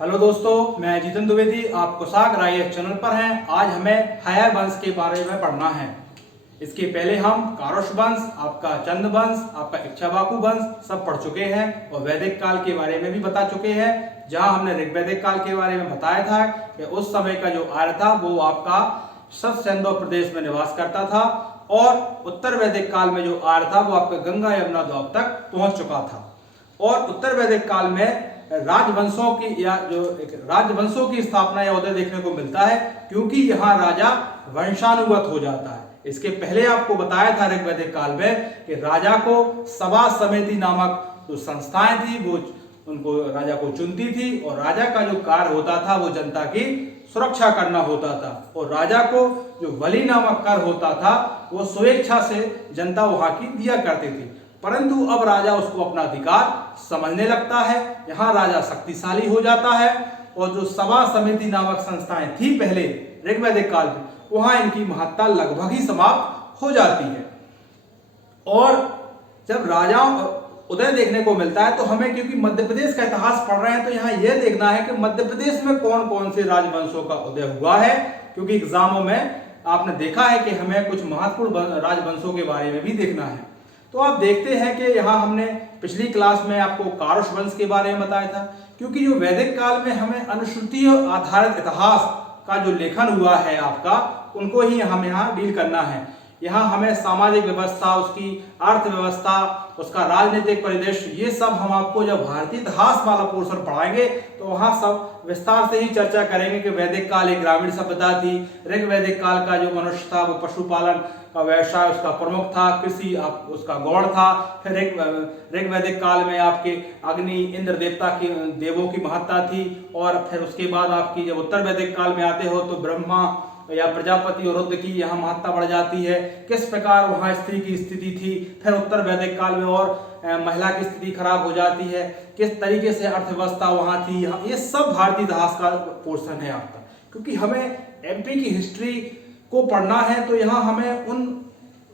Hello दोस्तों, मैं जितेंद्र द्विवेदी आपको साग राय चैनल पर हैं। आज हमें हया वंश के बारे में पढ़ना है। इसके पहले हम कारोश वंश, आपका चंद वंश, आपका इक्ष्वाकु वंश सब पढ़ चुके हैं और वैदिक काल के बारे में भी बता चुके हैं, जहां हमने ऋग्वैदिक काल के बारे में बताया था कि उस समय का जो आर्य था वो आपका सतसेंदो प्रदेश में निवास करता था और उत्तर वैदिक काल में जो आर्य था वो आपका गंगा यमुना द्वीप तक पहुंच चुका था। और उत्तर वैदिक काल में राजवंशों की या जो एक राजवंशों की स्थापना या उदय देखने को मिलता है, क्योंकि यहाँ राजा वंशानुगत हो जाता है। इसके पहले आपको बताया था ऋग्वैदिक काल में कि राजा को सभा समिति नामक जो संस्थाएं थी वो उनको राजा को चुनती थी और राजा का जो कार्य होता था वो जनता की सुरक्षा करना होता था और राजा को जो बलि नामक कर होता था वो स्वेच्छा से जनता वहां की दिया करती थी। परंतु अब राजा उसको अपना अधिकार समझने लगता है, यहाँ राजा शक्तिशाली हो जाता है और जो सभा समिति नामक संस्थाएं थी पहले ऋग्वैदिक काल में, वहां इनकी महत्ता लगभग ही समाप्त हो जाती है। और जब राजा उदय देखने को मिलता है तो हमें, क्योंकि मध्य प्रदेश का इतिहास पढ़ रहे हैं, तो यहाँ यह देखना है कि मध्य प्रदेश में कौन कौन से राजवंशों का उदय हुआ है, क्योंकि एग्जामों में आपने देखा है कि हमें कुछ महत्वपूर्ण राजवंशों के बारे में भी देखना है। तो आप देखते हैं कि यहाँ हमने पिछली क्लास में आपको कारोश वंश के बारे में बताया था, क्योंकि जो वैदिक काल में हमें अनुश्रुति आधारित इतिहास का जो लेखन हुआ है आपका, उनको ही हम यहाँ डील करना है। यहाँ हमें सामाजिक व्यवस्था, उसकी अर्थव्यवस्था, उसका राजनीतिक परिदृश्य, ये सब हम आपको जब भारतीय इतिहास वाला पोर्शन पढ़ाएंगे तो वहाँ सब विस्तार से ही चर्चा करेंगे कि वैदिक काल एक ग्रामीण सभ्यता थी। ऋग्वैदिक काल का जो मनुष्य था वो पशुपालन का व्यवसाय उसका प्रमुख था, कृषि उसका गौण था। फिर ऋग्वैदिक काल में आपके अग्नि इंद्र देवता की देवों की महत्ता थी। और फिर उसके बाद आपकी जब उत्तर वैदिक काल में आते हो तो ब्रह्मा या प्रजापति और रुद्र की यहाँ महत्ता बढ़ जाती है, किस प्रकार वहाँ स्त्री की स्थिति थी। फिर उत्तर वैदिक काल में और महिला की स्थिति खराब हो जाती है, किस तरीके से अर्थव्यवस्था वहाँ थी। ये सब भारतीय इतिहास का पोर्शन है आपका, क्योंकि हमें एमपी की हिस्ट्री को पढ़ना है तो यहाँ हमें उन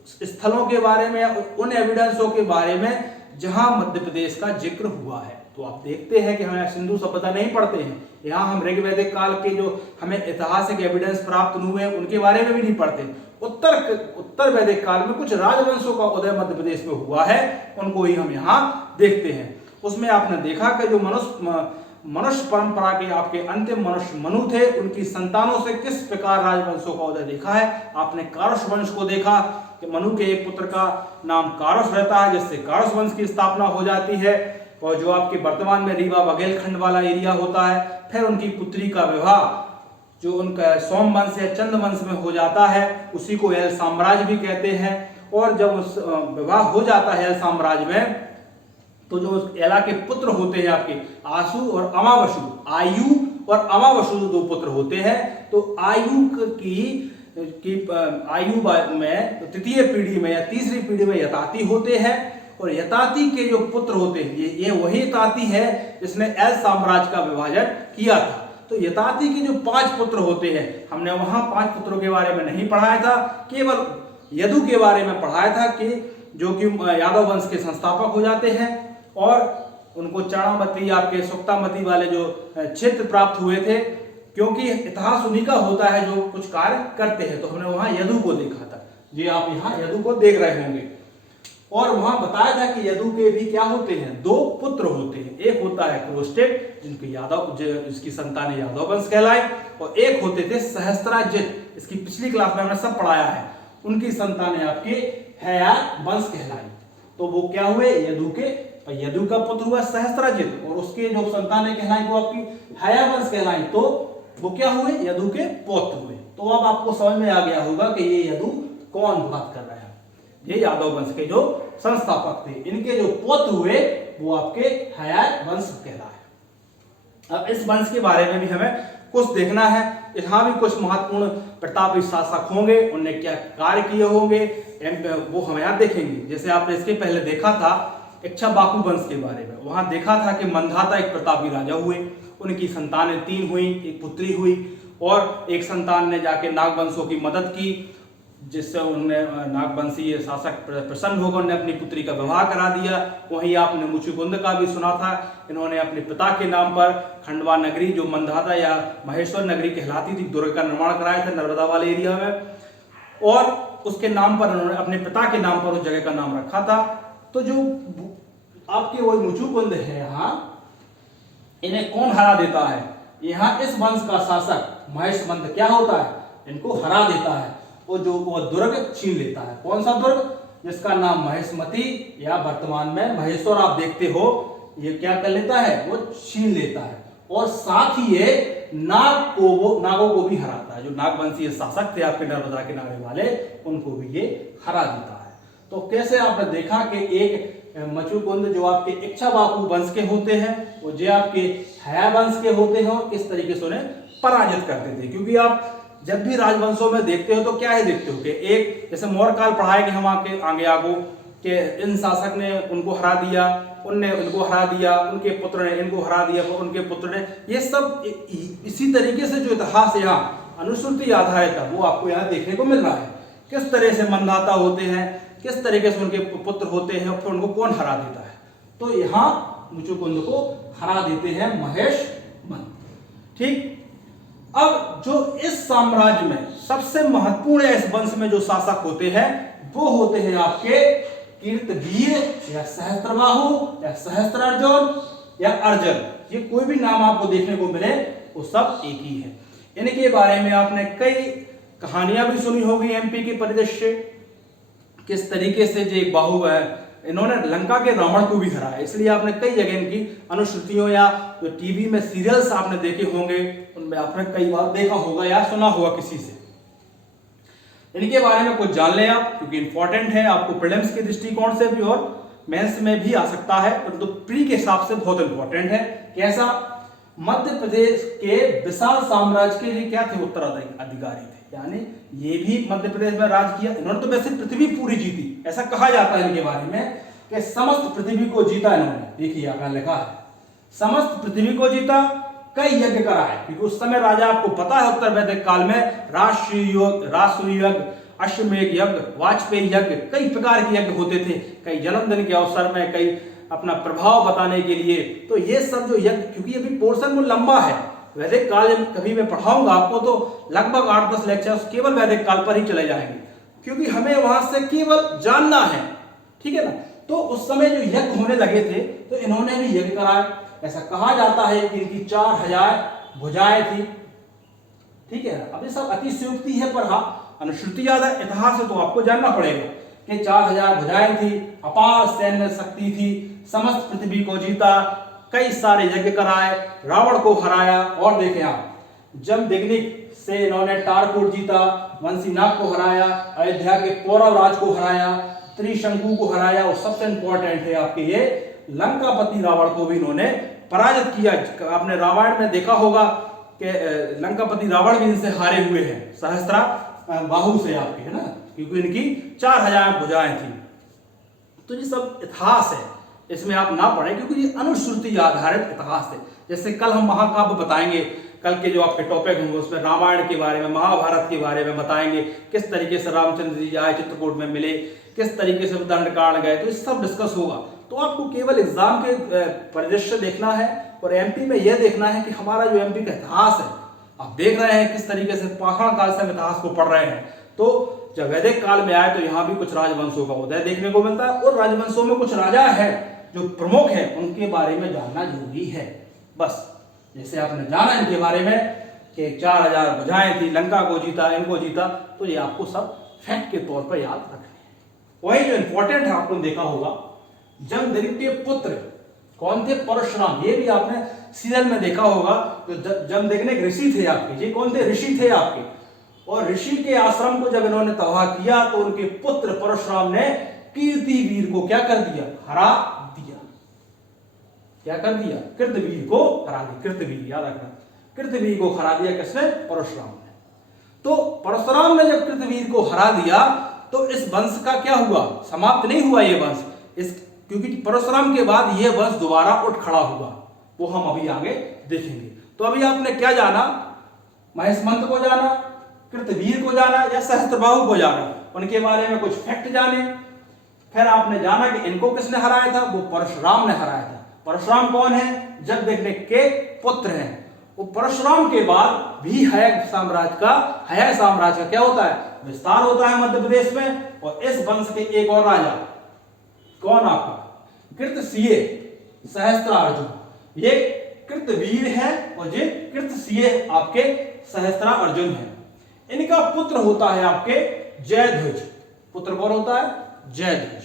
स्थलों के बारे में, उन एविडेंसों के बारे में जहां मध्य प्रदेश का जिक्र हुआ है। तो आप देखते हैं कि हमें सिंधु सभ्यता नहीं पढ़ते हैं, यहाँ हम ऋग्वैदिक काल के जो हमें ऐतिहासिक एविडेंस प्राप्त हुए हैं उनके बारे में भी नहीं पढ़ते। उत्तर वैदिक काल में कुछ राजवंशों का उदय मध्य प्रदेश में हुआ है, उनको ही हम यहाँ देखते हैं। उसमें आपने देखा कि जो मनुष्य परंपरा के आपके अंतिम मनुष्य मनु थे, उनकी संतानों से किस प्रकार राजवंशों का उदय देखा है। आपने कारोश वंश को देखा कि मनु के एक पुत्र का नाम कारोश रहता है, जिससे कारोश वंश की स्थापना हो जाती है और जो आपके वर्तमान में रीवा बघेलखंड वाला एरिया होता है। फिर उनकी पुत्री का विवाह जो उनका सोम वंश या चंद वंश में हो जाता है, उसी को यल साम्राज्य भी कहते हैं। और जब उस विवाह हो जाता है यल साम्राज्य में, तो जो एला के पुत्र होते हैं आपके आशु और अमावशु, आयु और अमावशु दो पुत्र होते हैं। तो आयु की आयु में तो तृतीय पीढ़ी में या तीसरी पीढ़ी में यताति होते हैं और यताति के जो पुत्र होते हैं ये वही यताति है जिसने एल साम्राज्य का विभाजन किया था। तो यताति के जो 5 पुत्र होते हैं, हमने वहां 5 पुत्रों के बारे में नहीं पढ़ाया था, केवल यदु के बारे में पढ़ाया था कि जो कि यादव वंश के संस्थापक हो जाते हैं और उनको चरणामती आपके सुक्तामती वाले जो क्षेत्र प्राप्त हुए थे, क्योंकि इतिहास उन्हीं का होता है जो कुछ कार्य करते हैं। तो हमने वहां यदु को देखा था, जी आप यहाँ यदु को देख रहे होंगे। और वहां बताया था कि यदु के भी क्या होते हैं, 2 पुत्र होते हैं। एक होता है क्रोस्टेट, जिनके यादव जिसकी संतान यादव वंश कहलाए, और एक होते थे सहस्त्राजित, इसकी पिछली क्लास में हमने सब पढ़ाया है, उनकी संतान आपके हया वंश कहलाई। तो वो क्या हुए, यदु के, यदु का पुत्र हुआ सहस्त्राजित और उसके जो संतानें कहलाई वो आपकी हया वंश कहलाई। तो वो क्या हुए, यदु के पौत्र हुए। तो अब आपको समझ में आ गया होगा कि ये यदु कौन बात कर रहा है, ये यादव वंश के जो संस्थापक थे, इनके जो पौत्र हुए वो आपके हया वंश कहलाए। अब इस वंश के बारे में भी हमें कुछ देखना है। यहाँ भी कुछ महत्वपूर्ण प्रतापी शासक होंगे, उनने क्या कार्य किए होंगे वो हम यहाँ देखेंगे। जैसे आपने इसके पहले देखा था इक्ष्वाकु वंश के बारे में, वहां देखा था कि मंधाता एक प्रतापी राजा हुए, उनकी संतानें 3 हुई, एक पुत्री हुई और एक संतान ने जाके नाग वंशों की मदद की। जिससे उन्होंने नागवंशीय शासक प्रसन्न होकर उन्हें अपनी पुत्री का विवाह करा दिया। वहीं आपने मुचुकुंद का भी सुना था, इन्होंने अपने पिता के नाम पर खंडवा नगरी जो मंधाता या महेश्वर नगरी कहलाती थी, दुर्ग का निर्माण कराया था नर्मदा वाले एरिया में, और उसके नाम पर उन्होंने अपने पिता के नाम पर उस जगह का नाम रखा था। तो जो आपके वो मुचुकुंद है यहाँ, इन्हें कौन हरा देता है? यहाँ इस वंश का शासक महेशमंत क्या होता है, इनको हरा देता है और जो वो दुर्ग छीन लेता है। कौन सा दुर्ग? जिसका नाम महेशमती या वर्तमान में महेश्वर आप देखते हो, ये क्या कर लेता है, वो छीन लेता है और साथ ही ये नागों को भी हराता है। जो नागवंशीय शासक थे आपके नर्मदा किनारे वाले, उनको भी ये हरा देता है। तो कैसे आपने देखा कि एक मुचुकुंद जो आपके इक्ष्वाकु वंश के होते हैं, वो जो आपके हया वंश के होते हैं, और किस तरीके से उन्हें पराजित करते थे। क्योंकि आप जब भी राजवंशों में देखते हो तो क्या है देखते हो कि एक जैसे मौर्य काल पढ़ाएंगे हम आगे आपको कि इन शासक ने उनको हरा दिया, उनने उनको हरा दिया, उनके पुत्र ने इनको हरा दिया, उनके पुत्र ने, ये सब इसी तरीके से जो इतिहास यहाँ अनुश्रुति आधारित है वो आपको यहाँ देखने को मिल रहा है। किस तरह से मंधाता होते हैं, किस तरीके से उनके पुत्र होते हैं, फिर उनको कौन हरा देता है। तो यहाँ मुचुकुंद को हरा देते हैं महेशमंत। ठीक, अब जो इस साम्राज्य में सबसे महत्वपूर्ण इस वंश में जो शासक होते हैं वो होते हैं आपके कीर्तवीर या सहस्त्रबाहु या सहस्त्रार्जुन या अर्जुन। ये कोई भी नाम आपको देखने को मिले वो सब एक ही है। इनके बारे में आपने कई कहानियां भी सुनी होगी एमपी के परिदृश्य, किस तरीके से जो एक बाहु है, इन्होंने लंका के रावण को भी हराया। इसलिए आपने कई जगह इनकी अनुश्रुतियों या जो टीवी में सीरियल्स आपने देखे होंगे उनमें आपने कई बार देखा होगा या सुना होगा किसी से। इनके बारे में कुछ जान लें आप, क्योंकि इंपॉर्टेंट है आपको प्रीलिम्स के दृष्टिकोण से भी और मेंस में भी आ सकता है, परंतु प्री के हिसाब से बहुत इंपॉर्टेंट है। कैसा? मध्य प्रदेश के विशाल साम्राज्य के लिए क्या थे, उत्तराधिकारी थे, यानी ये भी मध्य प्रदेश में राज किया। इन्होंने तो वैसे पृथ्वी पूरी जीती, ऐसा कहा जाता है इनके बारे में कि समस्त पृथ्वी को जीता इन्होंने। देखिए यहाँ लिखा है समस्त पृथ्वी को जीता, कई यज्ञ कराए, क्योंकि उस समय राजा आपको पता है उत्तर वैदिक काल में राजसूय यज्ञ, अश्वमेध यज्ञ, वाजपेयी यज्ञ, कई प्रकार के यज्ञ होते थे, कई जन्मदिन के अवसर में, कई अपना प्रभाव बताने के लिए। तो ये सब जो यज्ञ, क्योंकि अभी पोर्शन में लंबा है, वैदिक काल कभी मैं पढ़ाऊंगा आपको तो लगभग 8-10 लेक्चर्स केवल वैदिक काल पर ही चले जाएंगे, क्योंकि हमें वहां से केवल जानना है, ठीक है ना। तो उस समय जो यज्ञ होने लगे थे तो इन्होंने भी यज्ञ कराए। ऐसा कहा जाता है कि इनकी 4000 भुजाएं थी, ठीक है। अब ये सब अतिशयोक्ति है, पर हाँ अनुश्रुति याद है, इतिहास है तो आपको जानना पड़ेगा कि 4000 भुजाएं थी, अपार सैन्य शक्ति थी, समस्त पृथ्वी को जीता, कई सारे यज्ञ कराए, रावण को हराया। और देखें आप, जमदग्नि से इन्होंने टारकोट जीता, वंशीनाग को हराया, अयोध्या के पौरव राज को हराया, त्रिशंकु को हराया, और सबसे इंपॉर्टेंट है आपके ये लंकापति रावण को भी इन्होंने पराजित किया। आपने रामायण में देखा होगा कि लंकापति रावण भी इनसे हारे हुए हैं, सहस्त्रा बाहु से आपके, है ना, क्योंकि इनकी 4000 भुजाएं थी। तो ये सब इतिहास है, इसमें आप ना पढ़ें, क्योंकि ये अनुश्रुति आधारित इतिहास है। जैसे कल हम महाकाव्य बताएंगे, कल के जो आपके टॉपिक होंगे उसमें रामायण के बारे में, महाभारत के बारे में बताएंगे, किस तरीके से रामचंद्र जी आए, चित्रकूट में मिले, किस तरीके से दंडकांड गए, तो ये सब डिस्कस होगा। तो आपको केवल एग्जाम के परिदृश्य देखना है और एमपी में यह देखना है कि हमारा जो एमपी का इतिहास है, आप देख रहे हैं किस तरीके से पाषाण काल से हम इतिहास को पढ़ रहे हैं। तो जब वैदिक काल में आए तो यहाँ भी कुछ राजवंशों का उदय देखने को मिलता है, और राजवंशों में कुछ राजा है जो प्रमुख है, उनके बारे में जानना जरूरी है। बस जैसे आपने जाना इनके बारे में कि 4000 भुजाएं थी, लंका को जीता, इनको जीता, तो ये आपको सब फैक्ट के तौर पर याद रखने हैं। वही जो इंपॉर्टेंट है आपने देखा होगा, जमदग्नि के पुत्र कौन थे? परशुराम। ये भी आपने सीरियल में देखा होगा, जो जमदग्नि ऋषि थे आपके, ये कौन थे? ऋषि थे आपके। और ऋषि के आश्रम को जब इन्होंने तबाह किया तो उनके पुत्र परशुराम ने कीर्तिवीर को क्या कर दिया? हरा दिया। क्या कर दिया? कृतवीर को हरा दिया। कृतवीर याद रखना, कृतवीर को हरा दिया किसने? परशुराम ने। तो परशुराम ने जब कृतवीर को हरा दिया तो इस वंश का क्या हुआ? समाप्त नहीं हुआ ये वंश, क्योंकि परशुराम के बाद यह वंश दोबारा उठ खड़ा हुआ, वो हम अभी आगे देखेंगे। तो अभी आपने क्या जाना? महेशमंत को जाना, कृतवीर को जाना या सहस्त्रबाहु को जाना? उनके बारे में कुछ फैक्ट जाने। फिर आपने जाना कि इनको किसने हराया था, वो परशुराम ने हराया था। परशुराम कौन है, जमदग्नि के पुत्र हैं। वो परशुराम के बाद भी हयग्य साम्राज्य का क्या होता है, विस्तार होता है मध्य प्रदेश में। और इस वंश के एक और राजा कौन, आपका कृतसिंह सहस्त्रार्जुन। ये कृतवीर है और ये कृतसिंह आपके सहस्त्रार्जुन है। इनका पुत्र होता है आपके जयध्वज। पुत्र कौन होता है, जयध्वज।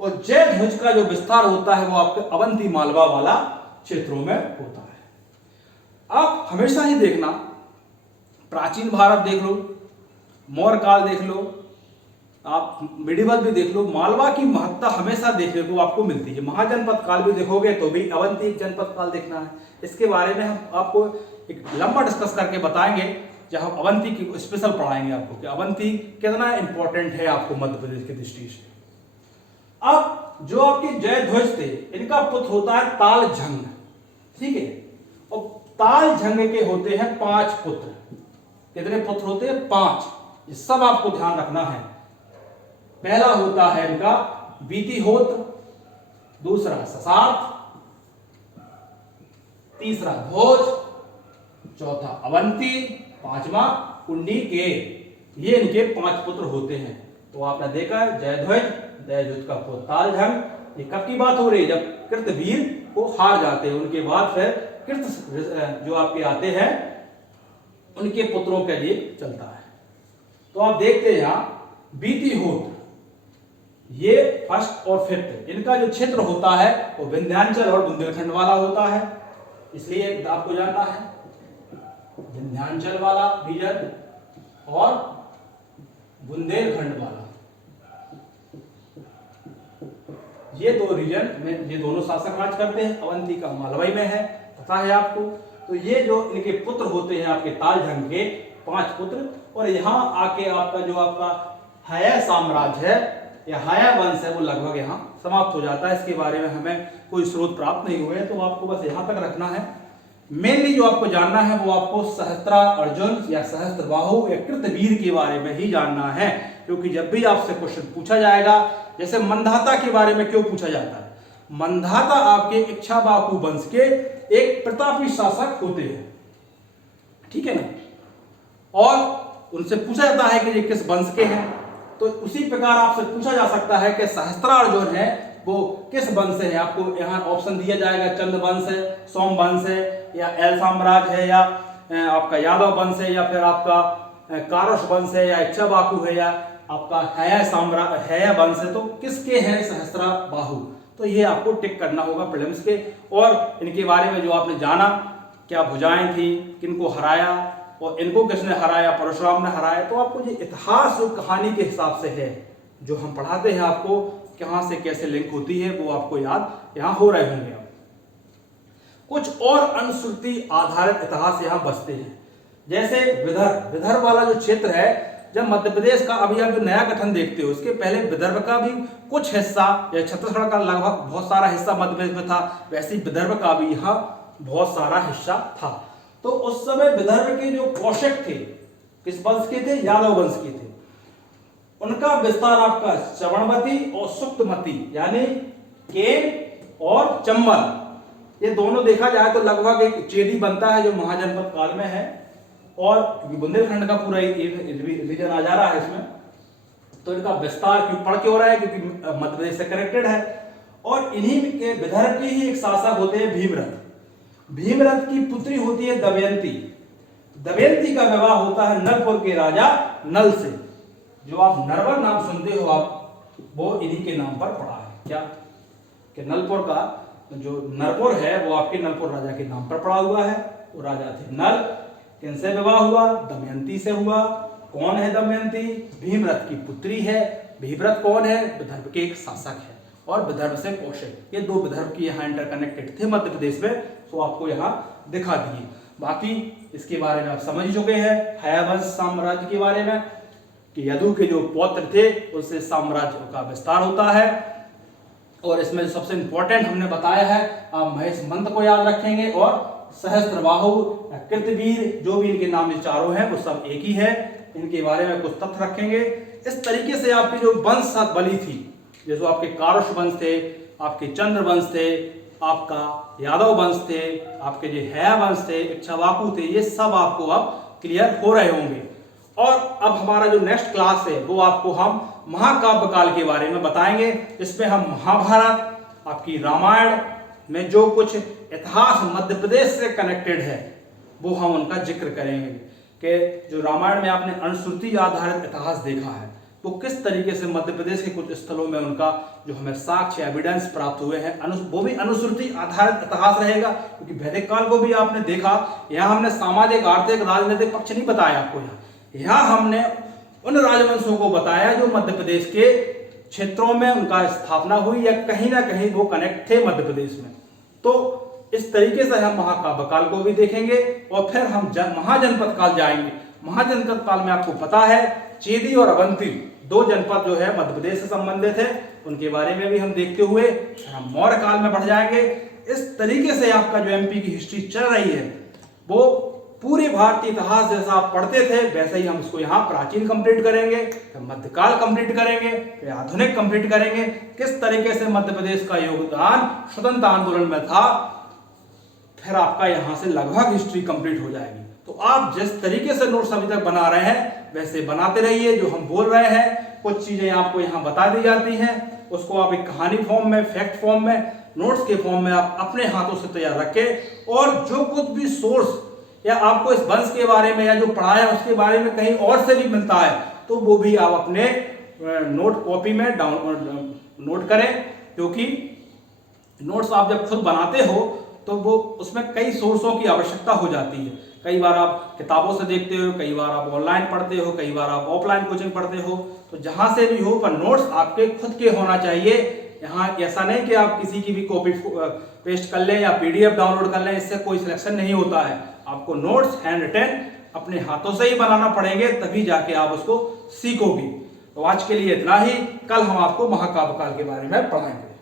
और जयध्वज का जो विस्तार होता है वो आपके अवंती मालवा वाला क्षेत्रों में होता है। आप हमेशा ही देखना, प्राचीन भारत देख लो, मौर्य काल देख लो, आप मिडिवल भी देख लो, मालवा की महत्ता हमेशा देखने को आपको मिलती है। महाजनपद काल भी देखोगे तो भी अवंती एक जनपद काल देखना है। इसके बारे में हम आपको एक लंबा डिस्कस करके बताएंगे, जहां अवंती की स्पेशल पढ़ाएंगे आपको कि अवंती कितना इंपॉर्टेंट है आपको मध्य प्रदेश की दृष्टि से। अब जो आपके जयध्वज थे, इनका पुत्र होता है तालझंग, ठीक है। और तालझंग के होते हैं 5 पुत्र। कितने पुत्र होते हैं, 5। ये सब आपको ध्यान रखना है। पहला होता है इनका बीतिहोत्र, दूसरा ससार्थ, तीसरा भोज, चौथा अवंती, 5वां कुंडीके। ये इनके 5 पुत्र होते हैं। तो आपने देखा है जयध्वज का पुत्र तालझंग। ये कब की बात हो रही है, जब कृतवीर को हार जाते हैं। उनके बाद फिर कृत जो आपके आते हैं, उनके पुत्रों के लिए चलता है। तो आप देखते हैं यहां बीतिहोत्र, ये 1st और 5th, इनका जो क्षेत्र होता है वो विंध्याचल और बुंदेलखंड वाला होता है। इसलिए आपको जानना है विंध्याचल वाला रीजन और बुंदेलखंड वाला, ये 2 रीजन में ये दोनों शासक राज करते हैं। अवंती का मालवई में है, पता है आपको। तो ये जो इनके पुत्र होते हैं आपके तालझंग के 5 पुत्र, और यहां आके आपका जो आपका हया साम्राज्य है या हया वंश है वो लगभग यहां समाप्त हो जाता है। इसके बारे में हमें कोई स्रोत प्राप्त नहीं हुए, तो आपको बस यहां तक रखना है। मेनली जो आपको जानना है वो आपको सहस्त्रार्जुन या सहस्त्रबाहु या कृतवीर के बारे में ही जानना है। क्योंकि जब भी आपसे क्वेश्चन पूछा जाएगा, जैसे मंधाता के बारे में क्यों पूछा जाता है, मंधाता आपके इक्ष्वाकु वंश के एक प्रतापी शासक होते हैं, ठीक है ना। और उनसे पूछा जाता है कि ये किस वंश के हैं। तो उसी प्रकार आपसे पूछा जा सकता है कि सहस्त्रार्जुन है वो किस वंश से है। आपको यहाँ ऑप्शन दिया जाएगा, चंद वंश है, सोम वंश है, या एल साम्राज्य है, या आपका यादव वंश है, या फिर आपका कारुष वंश है, या इक्ष्वाकु है, या आपका हया वंश है। तो किसके हैं सहस्त्रबाहु, तो ये आपको टिक करना होगा प्रीलिम्स के। और इनके बारे में जो आपने जाना, क्या भुजाएं थी, किनको हराया, और इनको किसने हराया, परशुराम ने हराया। तो आपको ये इतिहास जो कहानी के हिसाब से है, जो हम पढ़ाते हैं आपको कहां से कैसे लिंक होती है, वो आपको याद यहां हो रहे होंगे। कुछ और अनुश्रुति आधारित इतिहास यहां बसते हैं, जैसे विदर्भ वाला जो क्षेत्र है, जब मध्य प्रदेश का अभी आप जो नया गठन देखते हो, उसके पहले विदर्भ का भी कुछ हिस्सा या छत्तीसगढ़ का लगभग बहुत सारा हिस्सा मध्य प्रदेश में था, वैसे ही विदर्भ का भी यहाँ बहुत सारा हिस्सा था। तो उस समय विदर्भ के जो कौशिक थे, किस वंश के थे, यादव वंश के थे। उनका विस्तार आपका श्रवणवती और सुप्तमती यानी केन और चंबल, ये दोनों देखा जाए तो लगभग एक चेदी बनता है जो महाजनपद काल में है। और बुंदेलखंड का पूरा रीजन आ जा रहा है इसमें, तो इनका विस्तार क्यों पढ़ के हो रहा है, क्योंकि मध्य प्रदेश से कनेक्टेड है। और इन्हीं के विदर्भ के ही एक शासक होते हैं भीमरथ। भीमरथ की पुत्री होती है दमयंती। दमयंती का विवाह होता है नलपुर के राजा नल से। जो आप नरवर नाम सुनते हो आप, वो इन्हीं के नाम पर पड़ा है। क्या कि नलपुर का जो नरपुर है वो आपके नलपुर राजा के नाम पर पड़ा हुआ है। वो राजा थे नल। किनसे विवाह हुआ, दमयंती से हुआ। कौन है दमयंती, भीमरथ की पुत्री है। भीमरथ कौन है, विदर्भ के एक शासक है, और विदर्भ से कौशिक, ये 2 विदर्भ की यहाँ इंटरकनेक्टेड थे मध्य प्रदेश में। तो आपको यहाँ दिखा दिए। बाकी इसके बारे में आप समझ चुके हैं, हयावंश साम्राज्य के बारे में, कि यदु के जो पौत्र थे उससे साम्राज्य का विस्तार होता है। और इसमें सबसे इंपॉर्टेंट हमने बताया है, आप महेश मंत्र को याद रखेंगे, और सहस्त्रबाहु, कृतवीर, जो भी इनके नाम चारों हैं वो सब एक ही है। इनके बारे में कुछ तथ्य रखेंगे। इस तरीके से आपकी जो वंश बली थी, जैसे आपके कारुष वंश थे, आपके चंद्र वंश थे, आपका यादव वंश थे, आपके जो है वंश थे, इक्ष्वाकु थे, ये सब आपको अब क्लियर हो रहे होंगे। और अब हमारा जो नेक्स्ट क्लास है वो आपको हम महाकाव्य काल के बारे में बताएंगे। इसमें हम महाभारत, आपकी रामायण में जो कुछ इतिहास मध्य प्रदेश से कनेक्टेड है वो हम उनका जिक्र करेंगे कि जो रामायण में आपने अनुश्रुति आधारित इतिहास देखा है वो किस तरीके से मध्य प्रदेश के कुछ स्थलों में उनका जो हमें साक्ष्य एविडेंस प्राप्त हुए हैं वो भी अनुश्रुति आधारित इतिहास रहेगा। क्योंकि वैदिक काल को भी आपने देखा, यहाँ हमने सामाजिक आर्थिक राजनीतिक पक्ष नहीं बताया आपको, यहाँ हमने उन राजवंशों को बताया जो मध्य प्रदेश के क्षेत्रों में उनका स्थापना हुई या कहीं ना कहीं वो कनेक्ट थे मध्य प्रदेश में। तो इस तरीके से हम महाकाव्य काल को भी देखेंगे और फिर हम महाजनपद काल जाएंगे। महाजनपद काल में आपको पता है चेदी और अवंती दो जनपद जो है मध्य प्रदेश से संबंधित है, उनके बारे में भी हम देखते हुए हम मौर्य काल में बढ़ जाएंगे। इस तरीके से आपका जो एमपी की हिस्ट्री चल रही है वो पूरे भारतीय इतिहास जैसा आप पढ़ते थे वैसे ही हम इसको यहाँ प्राचीन कंप्लीट करेंगे, फिर मध्यकाल कंप्लीट करेंगे, फिर आधुनिक कंप्लीट करेंगे। किस तरीके से मध्य प्रदेश का योगदान स्वतंत्र आंदोलन में था, फिर आपका यहाँ से लगभग हिस्ट्री कंप्लीट हो जाएगी। तो आप जिस तरीके से नोट्स अभी तक बना रहे हैं वैसे बनाते रहिए। जो हम बोल रहे हैं कुछ चीजें आपको यहाँ बता दी जाती हैं, उसको आप एक कहानी फॉर्म में, फैक्ट फॉर्म में, नोट्स के फॉर्म में आप अपने हाथों से तैयार रखें। और जो कुछ भी सोर्स या आपको इस वंश के बारे में या जो पढ़ा है उसके बारे में कहीं और से भी मिलता है तो वो भी आप अपने नोट कॉपी में नोट करें। क्योंकि नोट्स आप जब खुद बनाते हो तो वो उसमें कई सोर्सों की आवश्यकता हो जाती है। कई बार आप किताबों से देखते हो, कई बार आप ऑनलाइन पढ़ते हो, कई बार आप ऑफलाइन कोचिंग पढ़ते हो, तो जहां से भी हो पर नोट्स आपके खुद के होना चाहिए। यहाँ ऐसा नहीं कि आप किसी की भी कॉपी पेस्ट कर लें या पीडीएफ डाउनलोड कर लें, इससे कोई सिलेक्शन नहीं होता है। आपको नोट्स हैंड रिटन अपने हाथों से ही बनाना पड़ेंगे, तभी जाके आप उसको सीखोगे। तो आज के लिए इतना ही, कल हम आपको महाकाव्य काल के बारे में पढ़ाएंगे।